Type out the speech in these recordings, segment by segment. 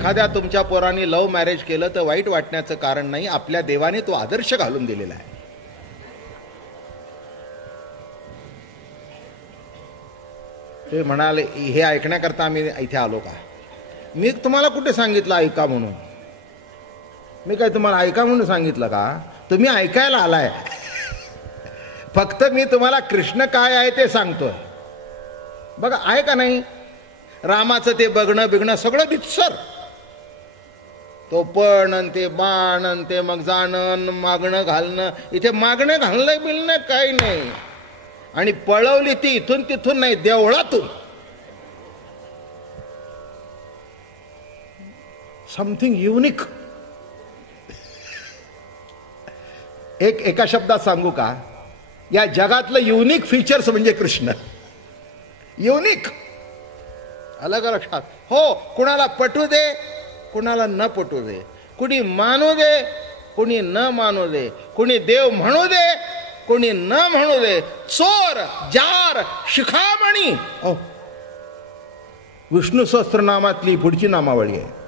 एखाद्या तुमच्या पोराने लव्ह मॅरेज केलं तर वाईट वाटण्याचं कारण नाही, आपल्या देवाने तो आदर्श घालून दिलेला आहे. ते म्हणाले हे ऐकण्याकरता आम्ही इथे आलो का? मी तुम्हाला कुठे सांगितलं ऐका म्हणून? मी काय तुम्हाला ऐका म्हणून सांगितलं का? तुम्ही ऐकायला आलाय. फक्त मी तुम्हाला कृष्ण काय आहे ते सांगतोय. बघा आहे का नाही, रामाचं ते बघणं बिघणं सगळं बित्सर. तो पण आणि ते बाण आणि ते मग जाणं मागणं घालणं. इथे मागणं घालणं बिलणं काही नाही. आणि पळवली ती इथून तिथून नाही, देवळातून. Something unique. एका शब्दात सांगू का, या जगातलं युनिक फीचर्स म्हणजे कृष्ण. युनिक, अलग लक्षात. हो, कुणाला पटू दे, कुणाला न पटू दे, कुणी मानू दे, कुणी न मानू दे, कुणी देव म्हणू दे, कुणी न म्हणू दे. चोर, जार, शिखामणी. विष्णू सहस्त्रनामातली पुढची नामावळी आहे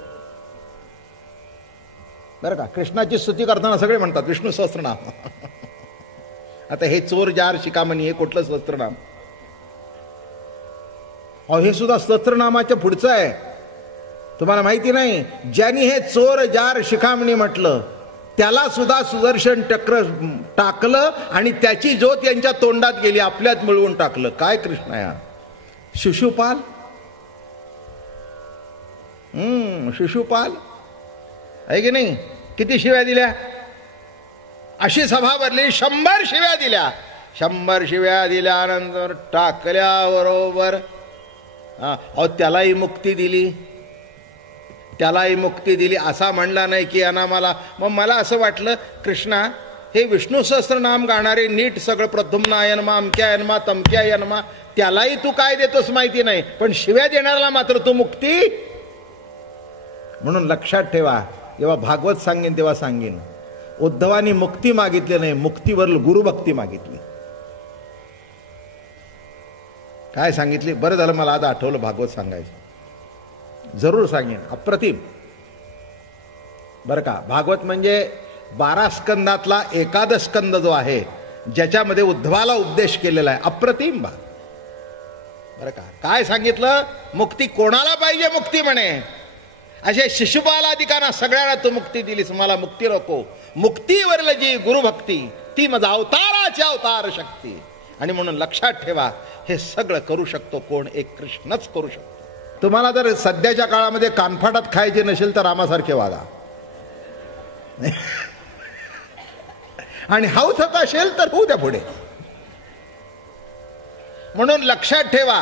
बरं का. कृष्णाची स्तुती करताना सगळे म्हणतात विष्णू सहस्त्रनाम. आता हे चोर, जार, शिखामणी हे कुठलं सहस्त्रनाम? हे सुद्धा सहस्त्रनामाच्या पुढचं आहे. तुम्हाला माहिती नाही, ज्यांनी हे चोर, जार, शिखामणी म्हटलं त्याला सुद्धा सुदर्शन चक्र टाकलं आणि त्याची ज्योत यांच्या तोंडात गेली, आपल्यात मिळवून टाकलं. काय कृष्ण या शिशुपाल. शिशुपाल आहे की नाही? किती शिव्या दिल्या? अशी सभा भरली, 100 शिव्या दिल्या. 100 शिव्या दिल्यानंतर टाकल्याबरोबर त्यालाही मुक्ती दिली, त्यालाही मुक्ती दिली. असा म्हणला नाही की यांना मला. मग मला असं वाटलं, कृष्णा हे विष्णू सहस्त्रनाम गाणारे नीट सगळं प्रद्युम्ना यन्मा, अमक्या यन्मा, तमक्या यन्मा, त्यालाही तू काय देतोस माहिती नाही, पण शिव्या देणाऱ्याला मात्र तू मुक्ती. म्हणून लक्षात ठेवा, जेव्हा भागवत सांगेन तेव्हा सांगेन, उद्धवानी मुक्ती मागितली नाही, मुक्तीवर गुरुभक्ती मागितली. काय सांगितली? बरं झालं मला आता आठवलं भागवत सांगायचं. जरूर सांगेन, अप्रतिम बरं का. भागवत म्हणजे 12 स्कंदातला एकादश स्कंद जो आहे, ज्याच्यामध्ये उद्धवाला उपदेश केलेला आहे. अप्रतिम बरं का. काय सांगितलं? मुक्ती कोणाला पाहिजे? मुक्ती म्हणे. असे शिशुपालादिकांना सगळ्यांना तू मुक्ती दिलीस, मला मुक्ती नको. मुक्तीवरल जी गुरुभक्ती ती माझा अवताराची अवतार शक्ती. आणि म्हणून लक्षात ठेवा, हे सगळं करू शकतो कोण? एक कृष्णच करू शकतो. तुम्हाला जर सध्याच्या काळामध्ये कानफाटात खायचे नसेल तर रामासारखे वागा. आणि हौस होत असेल तर होऊ द्या पुढे. म्हणून लक्षात ठेवा,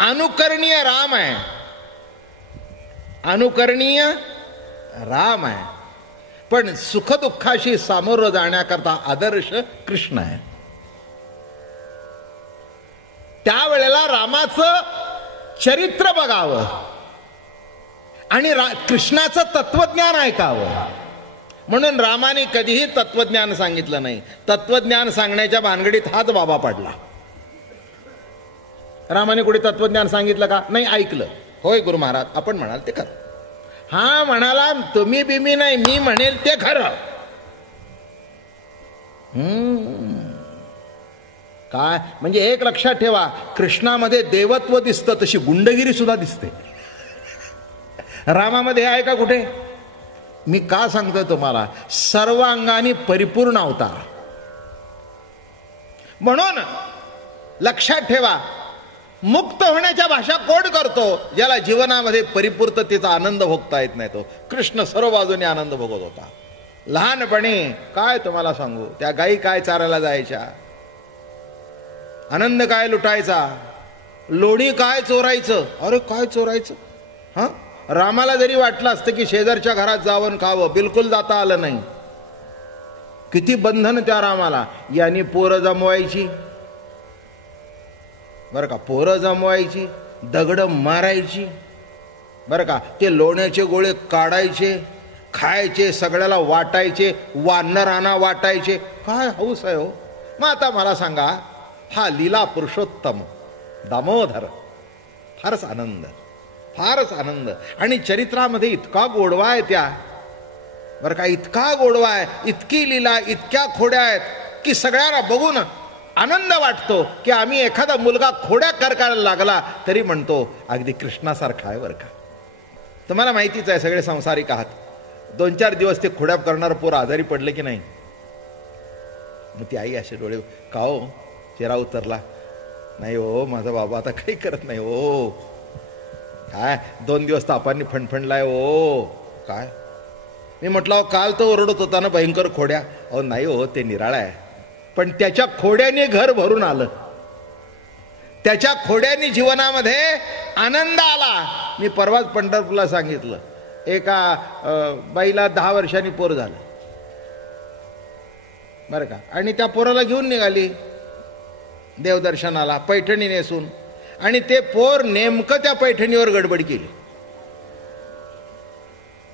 अनुकरणीय राम आहे, अनुकरणीय राम आहे, पण सुखदुःखाशी सामोरं जाण्याकरता आदर्श कृष्ण आहे. त्यावेळेला रामाचं चरित्र बघावं आणि कृष्णाचं तत्वज्ञान ऐकावं. म्हणून रामाने कधीही तत्वज्ञान सांगितलं नाही. तत्वज्ञान सांगण्याच्या भानगडीत हाच बाबा पडला. रामाने कुठे तत्वज्ञान सांगितलं का? नाही. ऐकलं, होय गुरु महाराज आपण म्हणाल ते खरं. हा म्हणाला, तुम्ही बिमी नाही, मी म्हणेल ते खरं. काय म्हणजे? एक लक्षात ठेवा, कृष्णामध्ये देवत्व दिसतं तशी गुंडगिरी सुद्धा दिसते. रामामध्ये आहे का कुठे? मी का सांगतोय तुम्हाला? सर्वांगाने परिपूर्ण अवतार. म्हणून लक्षात ठेवा, मुक्त होण्याच्या भाषा कोण करतो? ज्याला जीवनामध्ये परिपूर्णतेचा आनंद भोगता येत नाही. तो कृष्ण सर्व बाजूने आनंद भोगत होता. लहानपणी काय तुम्हाला सांगू, त्या गायी काय चारायला जायच्या, आनंद काय लुटायचा, लोणी काय चोरायचं. अरे काय चोरायचं? हा, रामाला जरी वाटलं असतं की शेजारच्या घरात जावं खावं, बिलकुल जाता आलं नाही. किती बंधन त्या रामाला. यांनी पोरं जमवायची बरं का, पोरं जमवायची, दगड मारायची बरं का, ते लोण्याचे गोळे काढायचे, खायचे, सगळ्याला वाटायचे, वानरांना वाटायचे. काय हौस आहे हो. मग आता मला सांगा, हा लीला पुरुषोत्तम दामोदर फारच आनंद, फारच आनंद. आणि चरित्रामध्ये इतका गोडवा आहे त्या, बरं का, इतका गोडवा आहे, इतकी लीला, इतक्या खोड्या आहेत की सगळ्यांना बघून आनंद वाटतो की आम्ही एखादा मुलगा खोड्या करायला लागला तरी म्हणतो अगदी कृष्णासारखा आहे. बरं का, तुम्हाला माहितीच आहे, सगळे संसारिक आहात. 2-4 दिवस ते खोड्या करणारं पोर आजारी पडलं की नाही, मग ती आई असे डोळे, का हो चेहरा उतरला नाही हो माझा बाबा, आता काही करत नाही हो, काय 2 दिवस तापांनी फणफणलाय हो. काय, मी म्हटलं काल तो ओरडत होता ना भयंकर खोड्या. अहो नाही हो, ते निराळा आहे, पण त्याच्या खोड्याने घर भरून आलं, त्याच्या खोड्याने जीवनामध्ये आनंद आला. मी परवाच पंढरपूरला सांगितलं, एका बाईला 10 वर्षांनी पोर झालं, बरं का, आणि त्या पोराला घेऊन निघाली देवदर्शनाला पैठणी नेसून, आणि ते पोर नेमकं त्या पैठणीवर गडबड केली,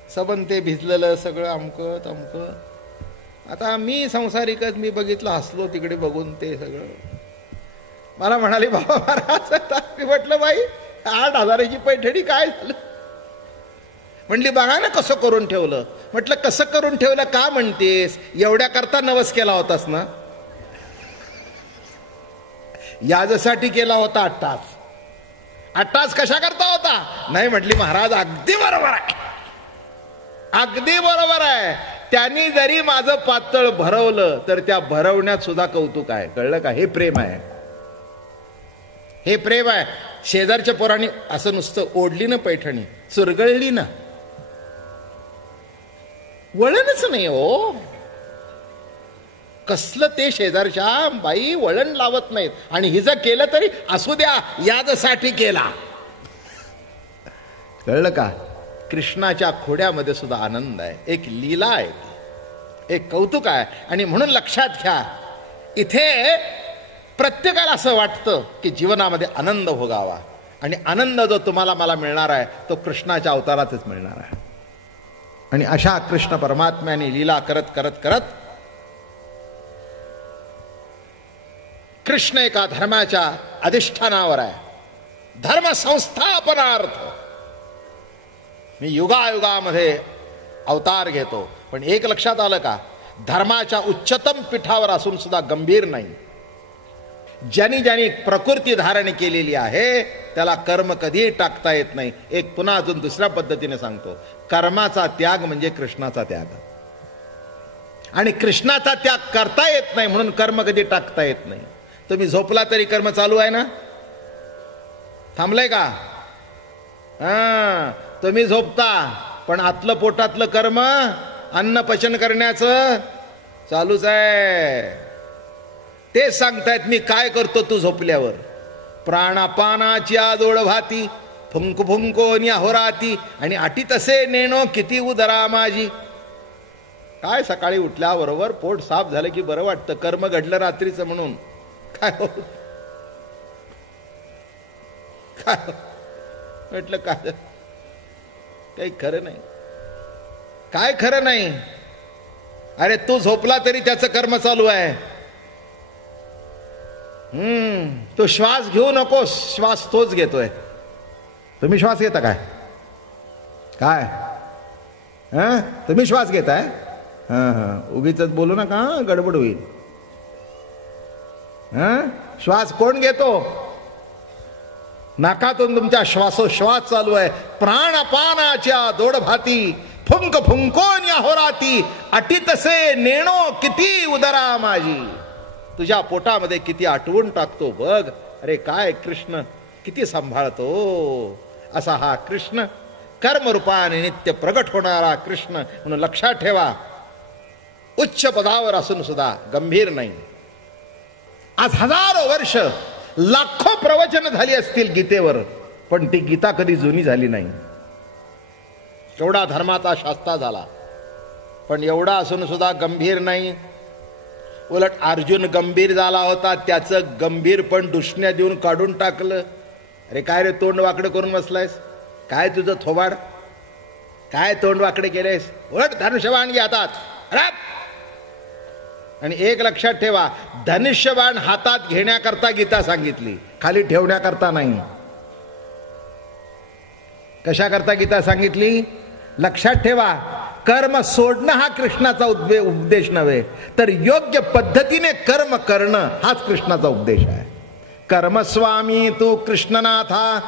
सबन ते भिजलेलं सगळं अमकं तमकं. आता मी संसारिकच, मी बघितलं, हसलो तिकडे बघून ते सगळं. मला म्हणाली बाबा महाराज, मी म्हटलं बाई 8,000ची पैठणी काय झालं? म्हणली बघा ना कसं करून ठेवलं. म्हटलं कसं करून ठेवलं का म्हणतेस, एवढ्या करता नवस केला होतास ना, याजसाठी केला होता 8 तास. 8 तास कशा करता होता? नाही म्हटली महाराज अगदी बरोबर आहे, अगदी बरोबर आहे. त्यांनी जरी माझं पातळ भरवलं तर त्या भरवण्यात सुद्धा कौतुक आहे, कळलं का? हे प्रेम आहे, हे प्रेम आहे. शेजारच्या पोरांनी असं नुसतं ओढली ना पैठणी, चुरगळली ना, वळणच नाही हो. कसलं ते शेजारच्या बाई वळण लावत नाहीत, आणि हिचं केलं तरी असू द्या यासाठी केला, कळलं का? कृष्णाच्या खोड्यामध्ये सुद्धा आनंद आहे, एक लीला आहे, एक कौतुक आहे. आणि म्हणून लक्षात घ्या, इथे प्रत्येकाला असं वाटतं की जीवनामध्ये आनंद भोगावा, आणि आनंद जो तुम्हाला मला मिळणार आहे तो कृष्णाच्या अवतारातच मिळणार आहे. आणि अशा कृष्ण परमात्म्याने लीला करत करत करत कृष्ण एका धर्माच्या अधिष्ठानावर आहे, धर्म संस्थापनार्थ. मी युगायुगामध्ये अवतार घेतो, पण एक लक्षात आलं का, धर्माच्या उच्चतम पीठावर असून सुद्धा गंभीर नाही. ज्यांनी ज्यांनी प्रकृती धारण केलेली आहे त्याला कर्म कधीही टाकता येत नाही. एक पुन्हा अजून दुसऱ्या पद्धतीने सांगतो, कर्माचा त्याग म्हणजे कृष्णाचा त्याग, आणि कृष्णाचा त्याग करता येत नाही म्हणून कर्म कधी टाकता येत नाही. तुम्ही झोपला तरी कर्म चालू आहे ना, थांबलंय का? तुम्ही झोपता पण आतलं पोटातलं कर्म, अन्न पचन करण्याचं चालूच आहे. ते सांगतायत मी काय करतो तू झोपल्यावर, प्राणापानाची आजोळ भाती, फुंक फुंको नि अहोराती, आणि अटी तसे नेणो किती उदरा माझी. काय सकाळी उठल्याबरोबर पोट साफ झालं की बरं वाटतं, कर्म घडलं रात्रीचं म्हणून. काय हो काय म्हटलं, काय काही खरं नाही, काय खरं नाही. अरे तू झोपला तरी त्याचं कर्म चालू आहे. तो श्वास घेऊ नको, श्वास तोच घेतोय. तुम्ही श्वास घेता काय? काय तुम्ही श्वास घेताय? उगीच बोलू नका, गडबड होईल. श्वास कोण घेतो? नाकातून तुमच्या श्वासोश्वास चालू आहे. प्राणपानाच्या दोडभाती, फुंक फुंकोन अहोराती, अटी तसे नेणो किती उदरा माझी. तुझ्या पोटामध्ये किती आठवून टाकतो बघ. अरे काय कृष्ण किती सांभाळतो. असा हा कृष्ण, कर्मरूपाने नित्य प्रगट होणारा कृष्ण. म्हणून लक्षात ठेवा, उच्च पदावर असून सुद्धा गंभीर नाही. आज हजारो वर्ष, लाखो प्रवचन झाली असतील गीतेवर, पण ती गीता कधी जुनी झाली नाही. एवढा धर्माचा शास्ता झाला, पण एवढा असून सुद्धा गंभीर नाही. उलट अर्जुन गंभीर झाला होता, त्याचं गंभीर पण दुष्ण्या देऊन काढून टाकलं. अरे काय रे तोंड वाकडे करून बसलायस, काय तुझं थोबाड, काय तोंड वाकडे केलेस, उलट धनुष्यबाण घे हातात. आणि एक लक्षात ठेवा, धनुष्यबाण हातात घेण्याकरता गीता सांगितली, खाली ठेवण्याकरता नाही. कशा करता गीता सांगितली? लक्षात ठेवा, कर्म सोडणं हा कृष्णाचा उपदेश नव्हे, तर योग्य पद्धतीने कर्म करणं हाच कृष्णाचा उपदेश आहे. कर्मस्वामी तू कृष्णनाथा,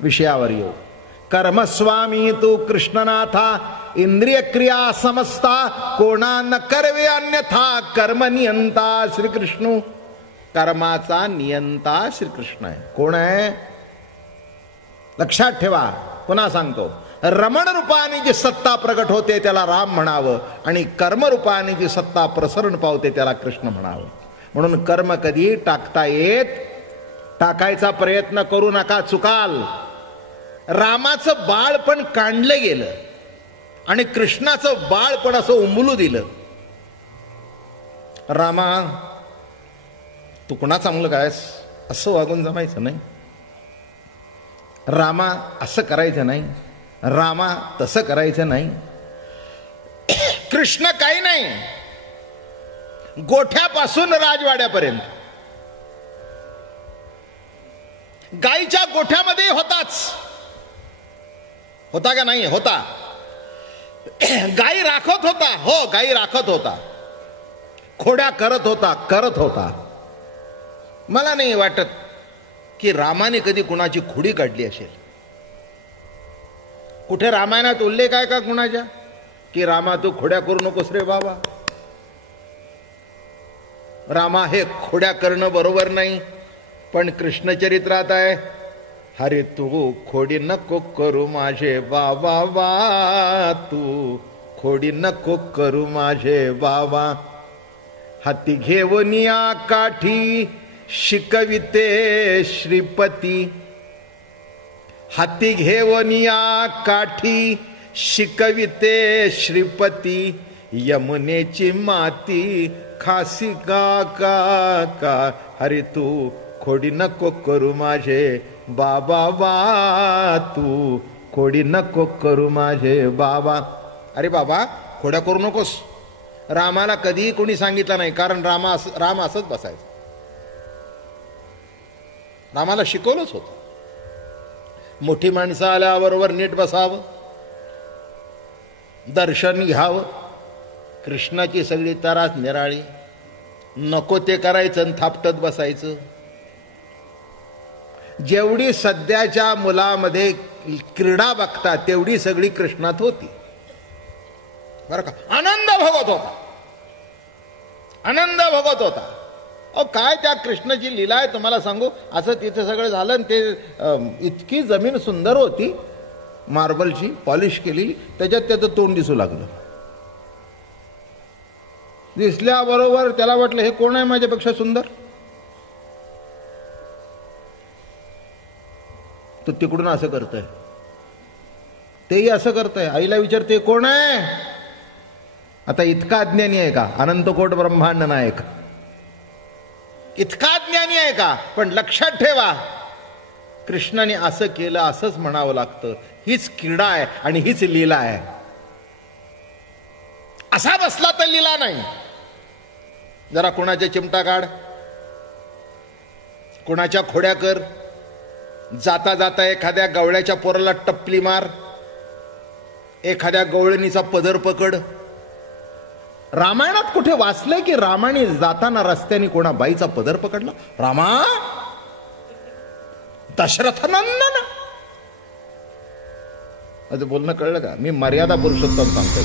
विषयावर येऊ. कर्मस्वामी तू कृष्णनाथा, इंद्रिय क्रिया समजता कोणा न करवे अन्यथा, कर्म नियंता श्रीकृष्ण. कर्माचा नियंता श्रीकृष्ण आहे. कोण आहे? लक्षात ठेवा. पुन्हा सांगतो, रमण रूपाने जी सत्ता प्रगट होते त्याला राम म्हणावं, आणि कर्मरूपाने जी सत्ता प्रसरण पावते त्याला कृष्ण म्हणावं. म्हणून कर्म कधी टाकता येत, टाकायचा प्रयत्न करू नका, चुकाल. रामाचं बाळ पण काढलं गेलं आणि कृष्णाचं बाळ पण असं उमलू दिलं. रामा, तू कुणा चांगलं कायस, असं वागून जमायचं नाही. रामा, असं करायचं नाही. रामा, तसं करायचं नाही. कृष्ण काही नाही, गोठ्यापासून राजवाड्यापर्यंत, गाईच्या गोठ्यामध्ये होताच. होता का नाही? होता. गाई राखत होता. हो, गाई राखत होता. खोड्या करत होता. मला नाही वाटत की रामाने कधी कुणाची खोडी काढली असेल. कुठे रामायणात उल्लेख आहे का कुणाच्या की रामा तू खोड्या करू नकोस रे बाबा? रामा, हे खोड्या करणं बरोबर नाही. पण कृष्णचरित्रात आहे, हरे तू खोडी नको करू माझे बाबा वा, तू खोडी नको करू माझे बाबा. हाती घेऊन या काठी शिकविते श्रीपती. हाती घेऊन या काठी शिकविते श्रीपती. यमुनेची माती खासी का का का. हरे तू खोडी नको करू माझे बाबा वा, तू खोडी नको करू माझे बाबा. अरे बाबा, खोड्या करू नकोस. रामाला कधीही कोणी सांगितलं नाही, कारण राम असंच बसायचं. रामाला शिकवलंच होतं, मोठी माणसं आल्याबरोबर नीट बसावं, दर्शन घ्यावं. कृष्णाची सगळी तरास निराळी. नको ते करायचं आणि थापटत बसायचं. जेवढी सध्याच्या मुलामध्ये क्रीडा बघतात तेवढी सगळी कृष्णात होती, बरं का. आनंद भोगत होता, आनंद भोगत होता. अहो, काय त्या कृष्णाची लीला आहे तुम्हाला सांगू. असं तिथे सगळं झालं आणि ते इतकी जमीन सुंदर होती, मार्बलची पॉलिश केलेली, त्याच्यात त्याचं तोंड दिसू लागलं. दिसल्याबरोबर त्याला वाटलं हे कोण आहे माझ्यापेक्षा सुंदर. तो तिकडून असं करतोय, तेही असं करतंय. आईला विचारते कोण आहे. आता इतका अज्ञानी आहे का? अनंतकोट ब्रह्मांड नायक इतका ज्ञानी आहे का? पण लक्षात ठेवा, कृष्णाने असं केलं असंच म्हणावं लागतं. हीच क्रीडा आहे आणि हीच लीला आहे. असा बसला तर लीला नाही. जरा कुणाच्या चिमटा काढ, कुणाच्या खोड्या कर, जाता जाता एखाद्या गवळ्याच्या पोराला टपली मार, एखाद्या गवळणीचा पदर पकड. रामायणात कुठे वाचलंय की रामाने जाताना रस्त्याने कोणा बाईचा पदर पकडला? रामा, दशरथ नंदन. असं बोलणं कळलं का? मी मर्यादा पुरुषोत्तम सांगतोय.